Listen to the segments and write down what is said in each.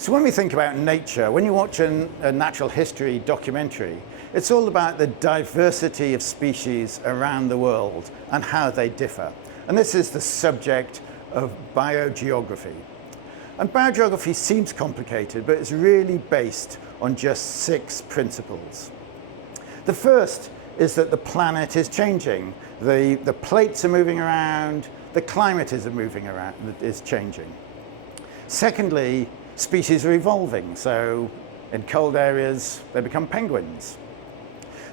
So when we think about nature, when you watch a natural history documentary, it's all about the diversity of species around the world and how they differ. And this is the subject of biogeography. And biogeography seems complicated, but it's really based on just 6 principles. The first is that the planet is changing. The plates are moving around, the climate is moving around, is changing. Secondly, species are evolving. So in cold areas, they become penguins.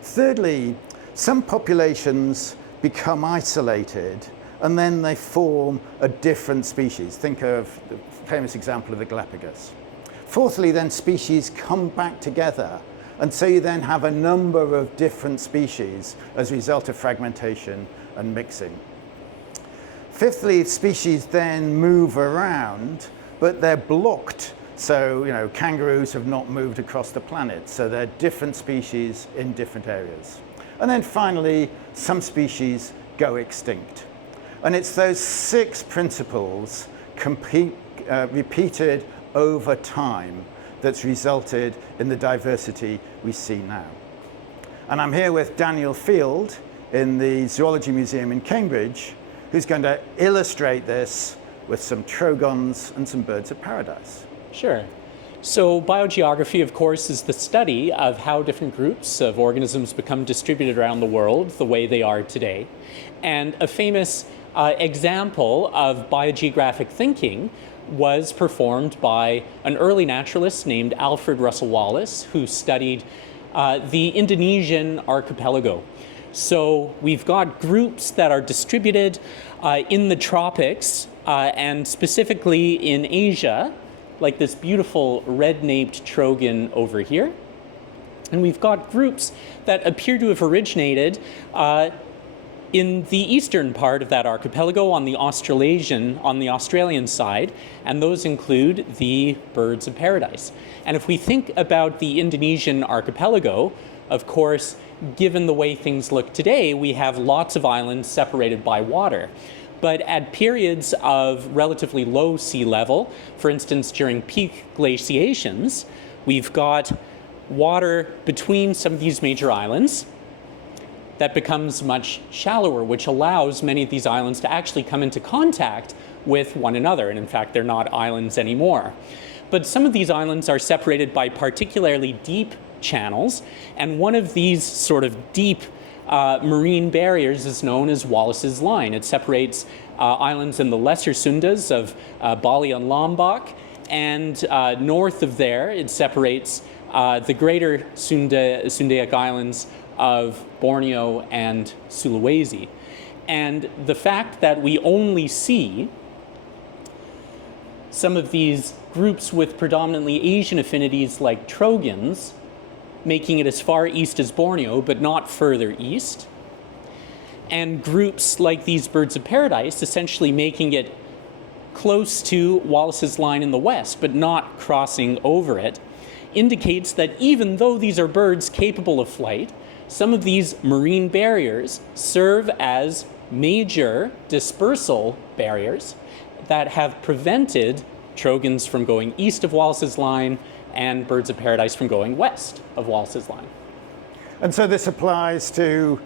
Thirdly, some populations become isolated and then they form a different species. Think of the famous example of the Galapagos. Fourthly, then species come back together, and so you then have a number of different species as a result of fragmentation and mixing. Fifthly, species then move around, but they're blocked. So, kangaroos have not moved across the planet, so they're different species in different areas. And then finally, some species go extinct. And it's those 6 principles repeated over time that's resulted in the diversity we see now. And I'm here with Daniel Field in the Zoology Museum in Cambridge, who's going to illustrate this with some trogons and some birds of paradise. Sure. So biogeography, of course, is the study of how different groups of organisms become distributed around the world the way they are today. And a famous example of biogeographic thinking was performed by an early naturalist named Alfred Russel Wallace, who studied the Indonesian archipelago. So we've got groups that are distributed in the tropics and specifically in Asia, like this beautiful red-naped trogon over here. And we've got groups that appear to have originated in the eastern part of that archipelago on the Australian side, and those include the birds of paradise. And if we think about the Indonesian archipelago, of course, given the way things look today, we have lots of islands separated by water. But at periods of relatively low sea level, for instance, during peak glaciations, we've got water between some of these major islands that becomes much shallower, which allows many of these islands to actually come into contact with one another. And in fact, they're not islands anymore. But some of these islands are separated by particularly deep channels. And one of these sort of deep marine barriers is known as Wallace's Line. It separates islands in the lesser Sundas of Bali and Lombok. And north of there, it separates the greater Sundaic islands of Borneo and Sulawesi. And the fact that we only see some of these groups with predominantly Asian affinities like trogons making it as far east as Borneo, but not further east, and groups like these birds of paradise essentially making it close to Wallace's Line in the west, but not crossing over it, indicates that even though these are birds capable of flight, some of these marine barriers serve as major dispersal barriers that have prevented trogons from going east of Wallace's Line and birds of paradise from going west of Wallace's Line. And so this applies to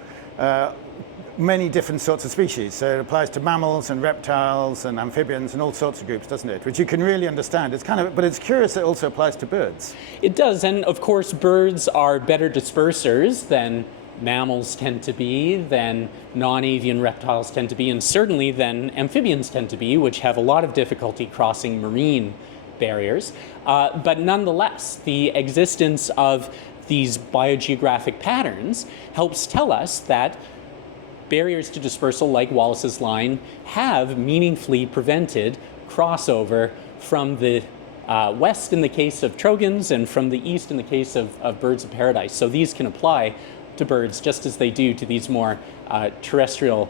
many different sorts of species. So it applies to mammals and reptiles and amphibians and all sorts of groups, doesn't it? Which you can really understand. It's but it's curious it also applies to birds. It does, and of course birds are better dispersers than mammals tend to be, than non-avian reptiles tend to be, and certainly than amphibians tend to be, which have a lot of difficulty crossing marine barriers. But nonetheless, the existence of these biogeographic patterns helps tell us that barriers to dispersal like Wallace's Line have meaningfully prevented crossover from the west in the case of trogons and from the east in the case of birds of paradise. So these can apply to birds just as they do to these more terrestrial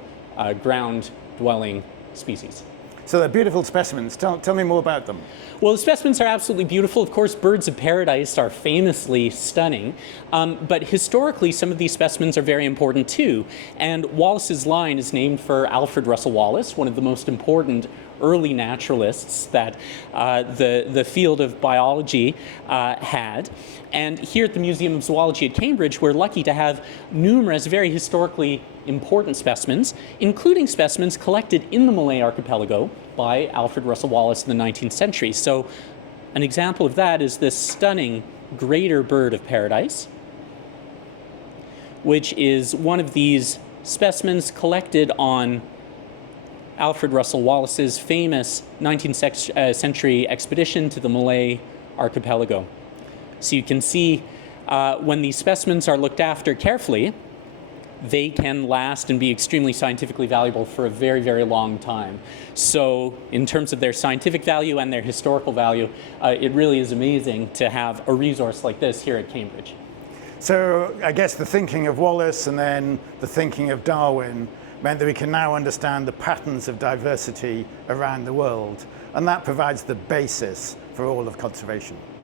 ground-dwelling species. So they're beautiful specimens. Tell me more about them. Well, the specimens are absolutely beautiful. Of course, birds of paradise are famously stunning, but historically some of these specimens are very important too. And Wallace's Line is named for Alfred Russel Wallace, one of the most important early naturalists that the field of biology had. And here at the Museum of Zoology at Cambridge, we're lucky to have numerous very historically important specimens, including specimens collected in the Malay archipelago by Alfred Russel Wallace in the 19th century. So an example of that is this stunning greater bird of paradise, which is one of these specimens collected on Alfred Russel Wallace's famous 19th century expedition to the Malay archipelago. So you can see when these specimens are looked after carefully, they can last and be extremely scientifically valuable for a very, very long time. So in terms of their scientific value and their historical value, it really is amazing to have a resource like this here at Cambridge. So I guess the thinking of Wallace and then the thinking of Darwin meant that we can now understand the patterns of diversity around the world, and that provides the basis for all of conservation.